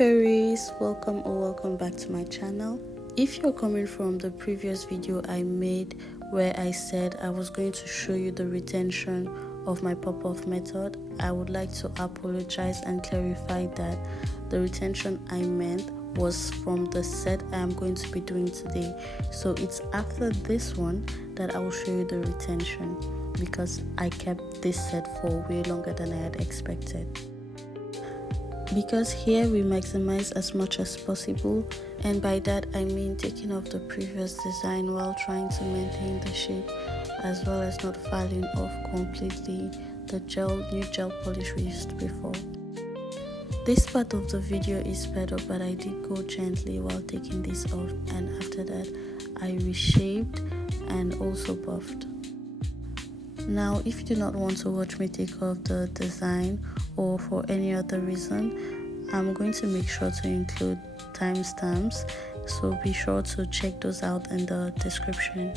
fairies, welcome back to my channel. If you're coming from the previous video I made where I said I was going to show you the retention of my pop-off method, I would like to apologize and clarify that the retention I meant was from the set I am going to be doing today. So it's after this one that I will show you the retention, because I kept this set for way longer than I had expected. Because here we maximize as much as possible, and by that I mean taking off the previous design while trying to maintain the shape, as well as not falling off completely the new gel polish we used before. This part of the video is sped up, but I did go gently while taking this off, and after that I reshaped and also buffed. Now if you do not want to watch me take off the design or for any other reason, I'm going to make sure to include timestamps, so be sure to check those out in the description.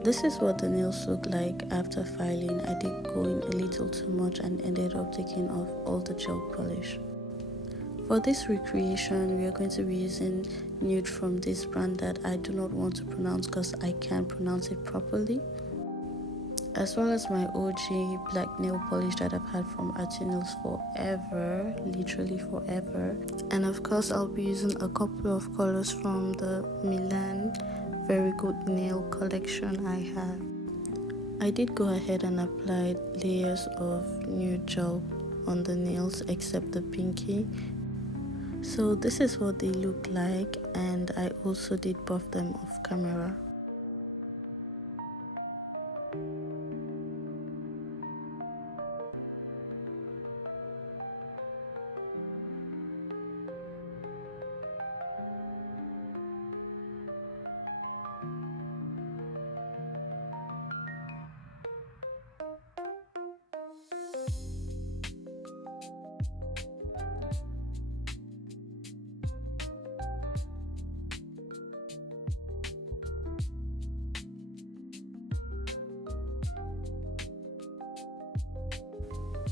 This is what the nails look like after filing. I did go in a little too much and ended up taking off all the gel polish. For this recreation, we are going to be using nude from this brand that I do not want to pronounce because I can't pronounce it properly, as well as my OG black nail polish that I've had from Atunails forever, literally forever. And of course I'll be using a couple of colors from the Milan very good nail collection I have. I did go ahead and apply layers of nude gel on the nails except the pinky. So this is what they look like, and I also did buff them off camera.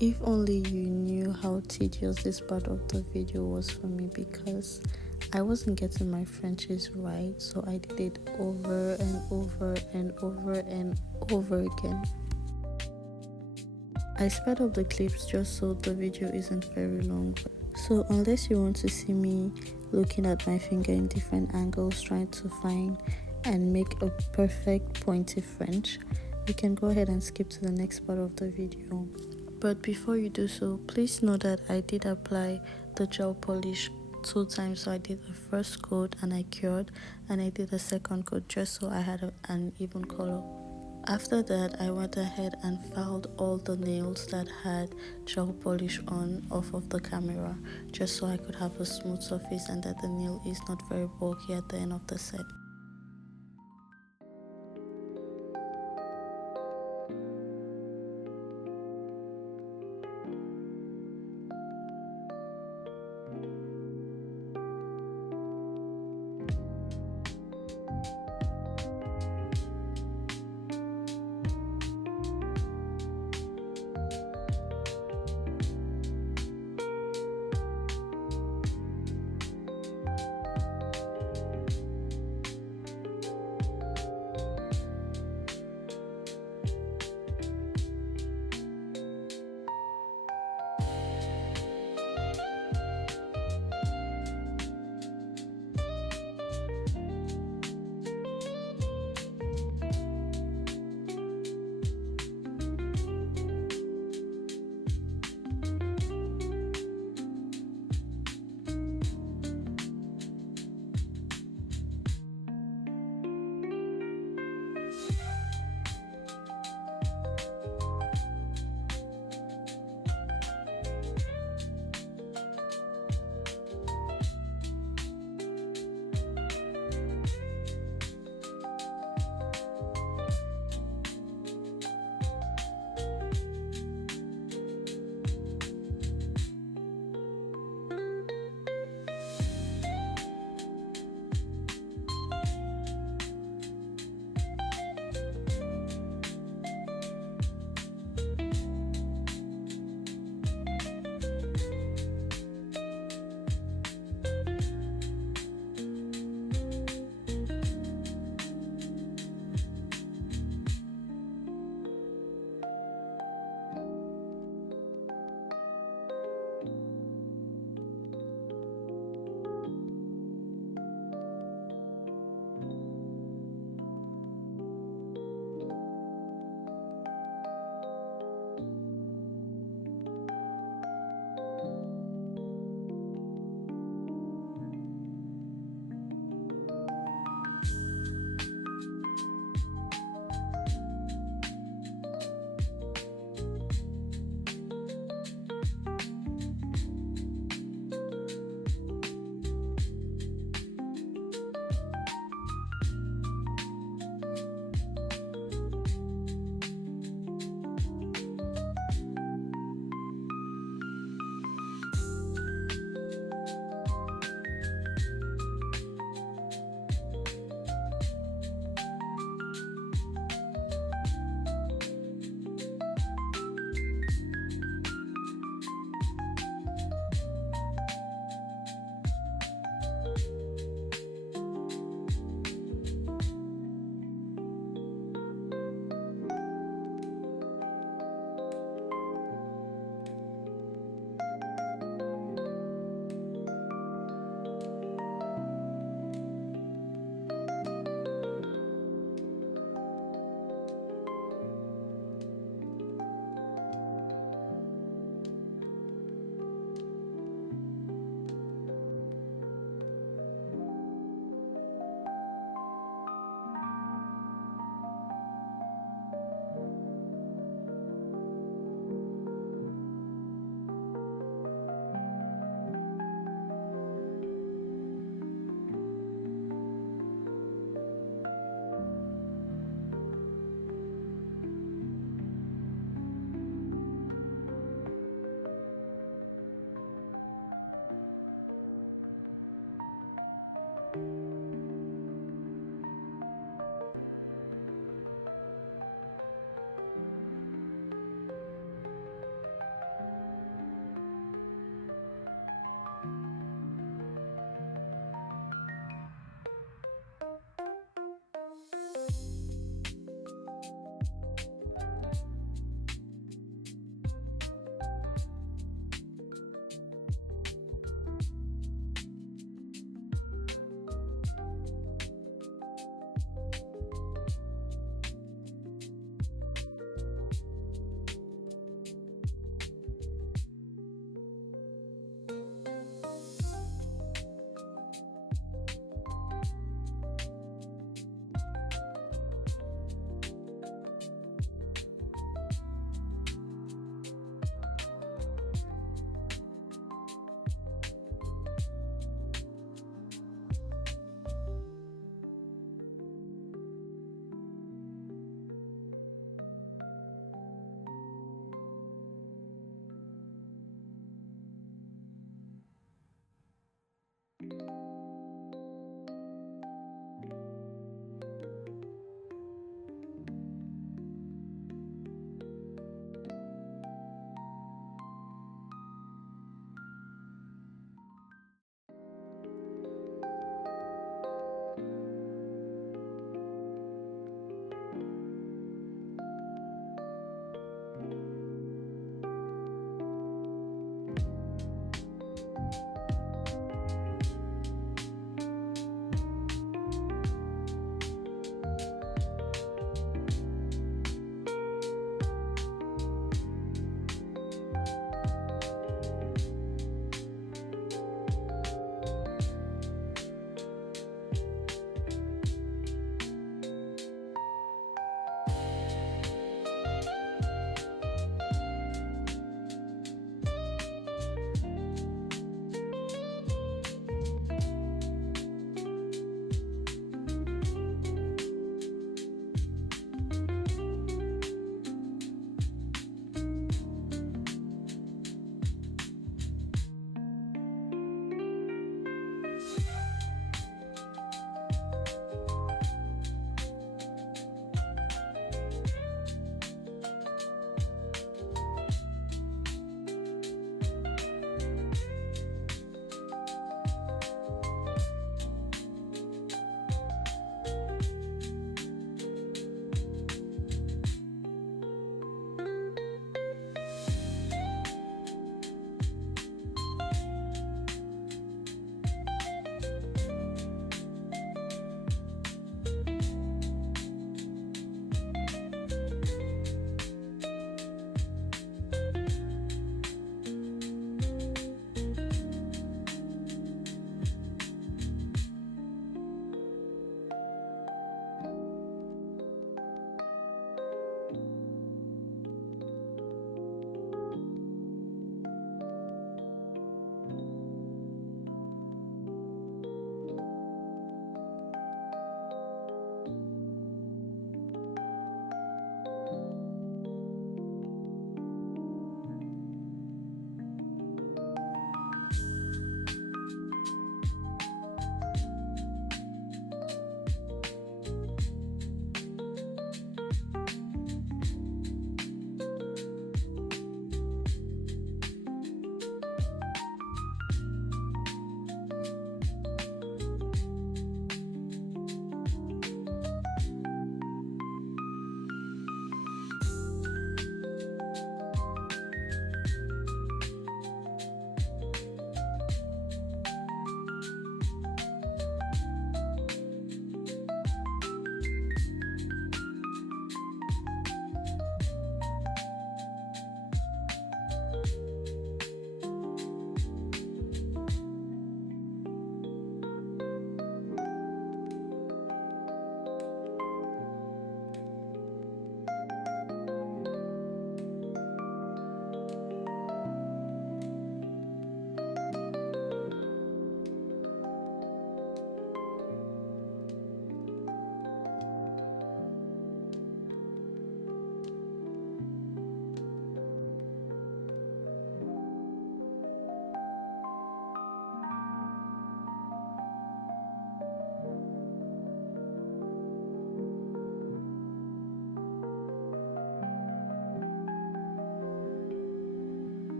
If only you knew how tedious this part of the video was for me, because I wasn't getting my Frenches right, so I did it over and over and over and over again. I sped up the clips just so the video isn't very long. So unless you want to see me looking at my finger in different angles trying to find and make a perfect pointy French, you can go ahead and skip to the next part of the video. But before you do so, please know that I did apply the gel polish 2 times. So I did the first coat and I cured, and I did a second coat just so I had an even color. After that, I went ahead and filed all the nails that had gel polish on off of the camera, just so I could have a smooth surface and that the nail is not very bulky at the end of the set.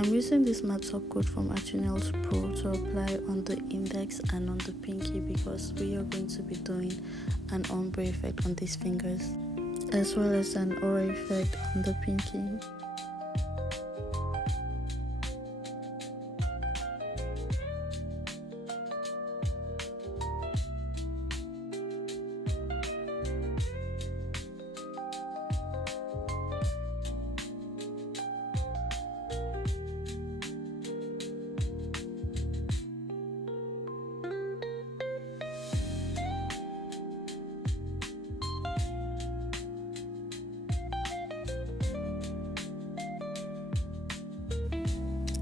I'm using this matte top coat from Atunails Pro to apply on the index and on the pinky because we are going to be doing an ombre effect on these fingers as well as an aura effect on the pinky.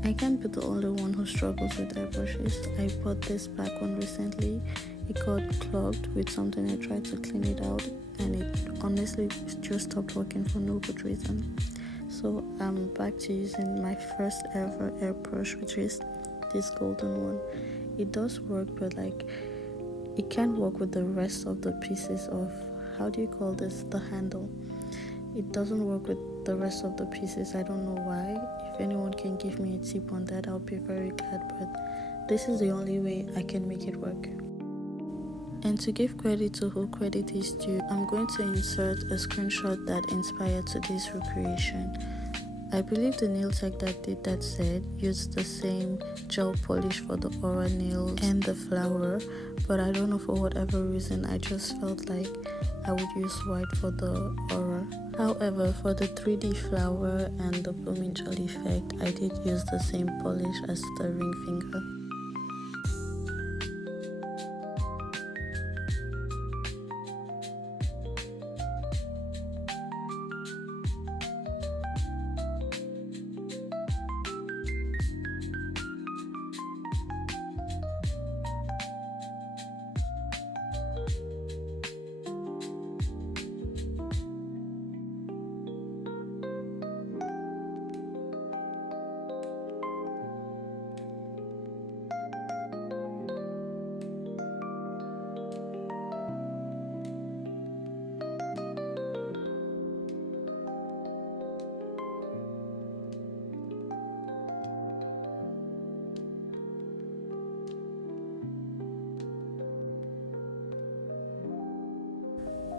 I can't be the only one who struggles with eyebrushes. I bought this black one recently. It got clogged with something. I tried to clean it out and it honestly just stopped working for no good reason. So I'm back to using my first ever airbrush, which is this golden one. It does work, but like it can't work with the rest of the pieces of, how do you call this, the handle. It doesn't work with the rest of the pieces. I don't know why. If anyone can give me a tip on that, I'll be very glad, but this is the only way I can make it work. And to give credit to who credit is due, I'm going to insert a screenshot that inspired today's recreation. I believe the nail tech that did that set used the same gel polish for the aura nails and the flower, but I don't know, for whatever reason I just felt like I would use white for the aura. However, for the 3D flower and the blooming gel effect, I did use the same polish as the ring finger.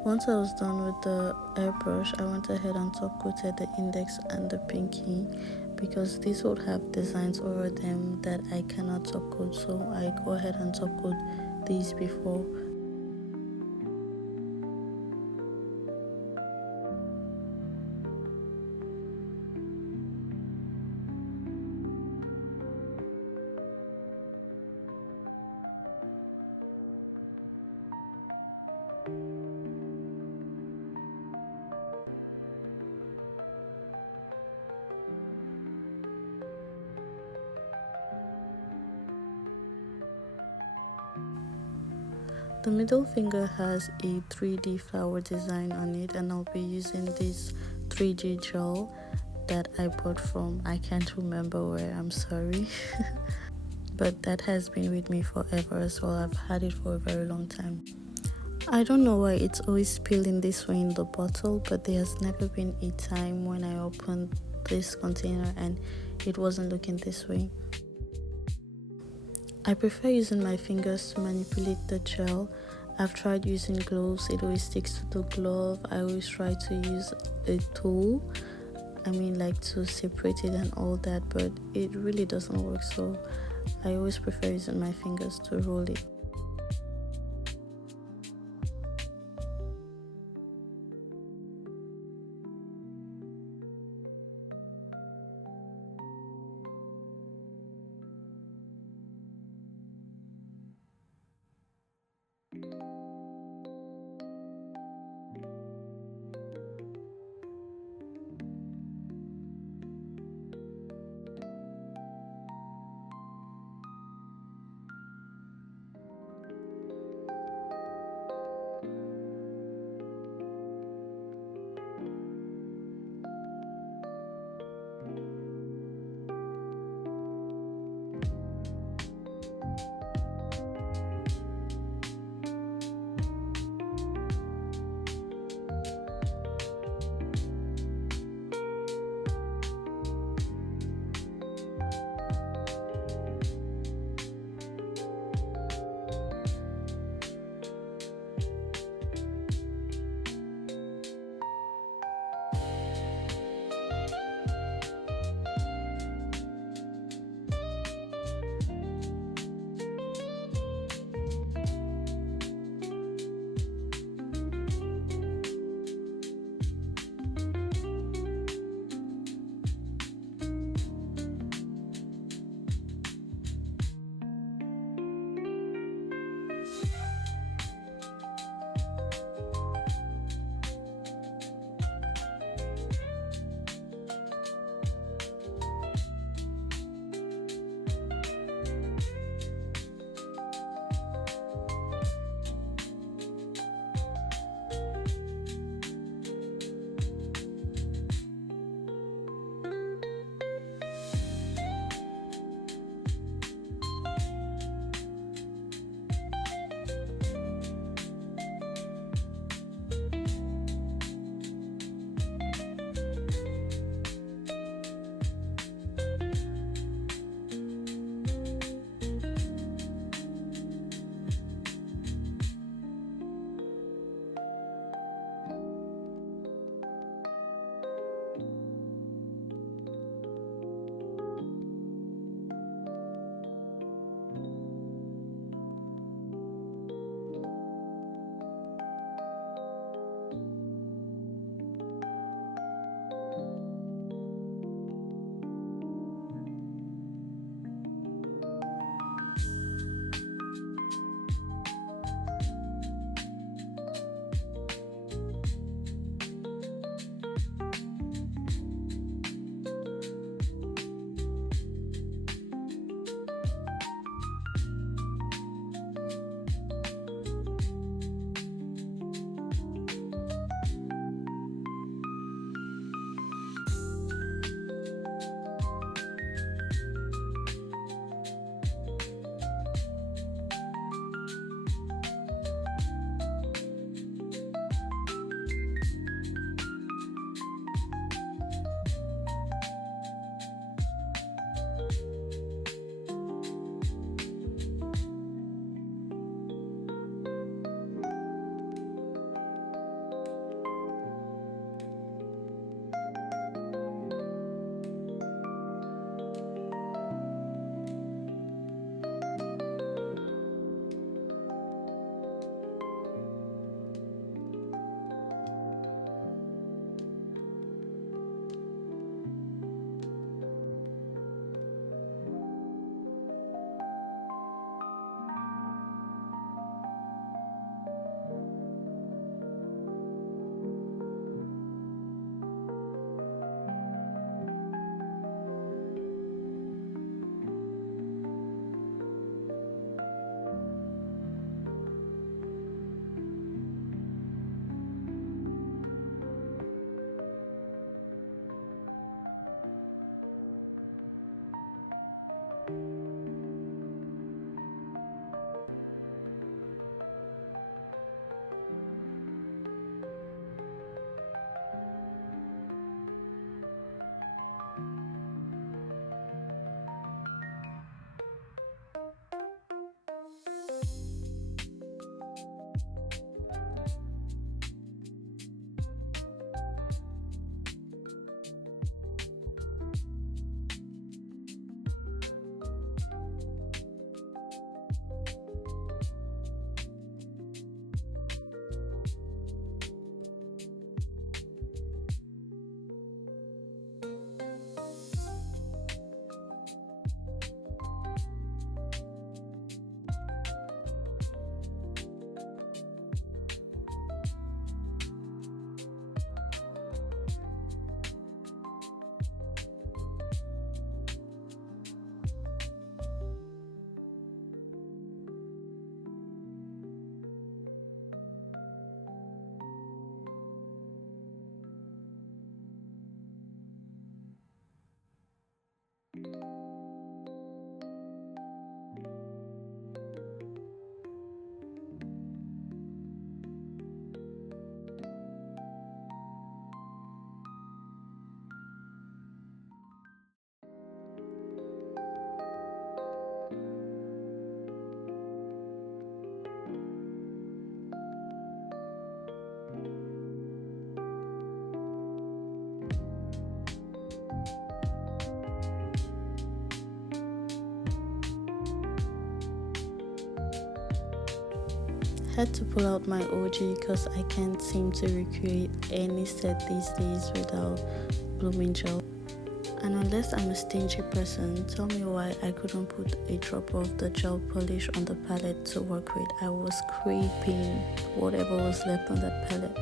Once I was done with the airbrush, I went ahead and top coated the index and the pinky because these would have designs over them that I cannot top coat, so I go ahead and top coat these before. The middle finger has a 3D flower design on it, and I'll be using this 3D gel that I bought from, I can't remember where, I'm sorry. But that has been with me forever as well. I've had it for a very long time. I don't know why it's always spilling this way in the bottle, but there has never been a time when I opened this container and it wasn't looking this way. I prefer using my fingers to manipulate the gel. I've tried using gloves, it always sticks to the glove. I always try to use a tool, like to separate it and all that, but it really doesn't work, so I always prefer using my fingers to roll it. had to pull out my OG because I can't seem to recreate any set these days without blooming gel. And unless I'm a stingy person, tell me why I couldn't put a drop of the gel polish on the palette to work with. I was scraping whatever was left on that palette.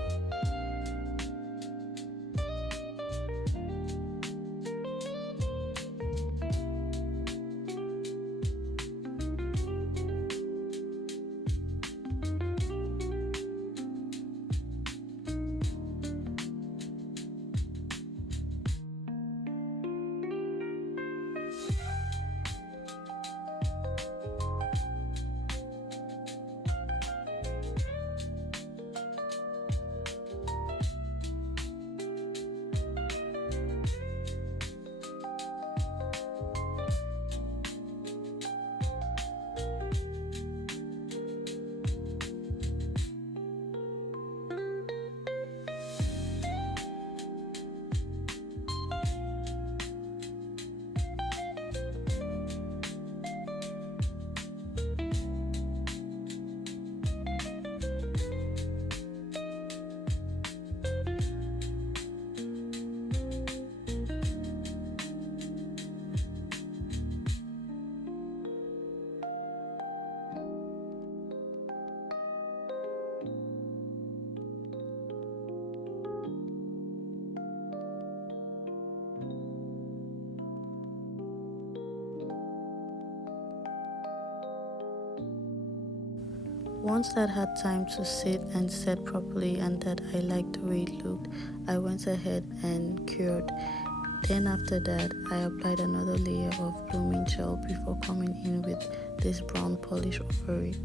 Once that had time to sit and set properly and that I liked the way it looked, I went ahead and cured. Then after that, I applied another layer of blooming gel before coming in with this brown polish over it.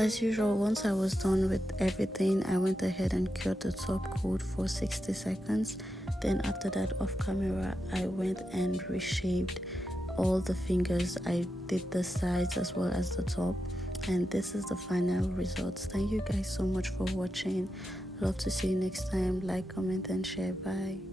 As usual, once I was done with everything, I went ahead and cured the top coat for 60 seconds. Then after that, off camera, I went and reshaped all the fingers. I did the sides as well as the top, and this is the final results. Thank you guys so much for watching. Love to see you next time. Like, comment and share. Bye.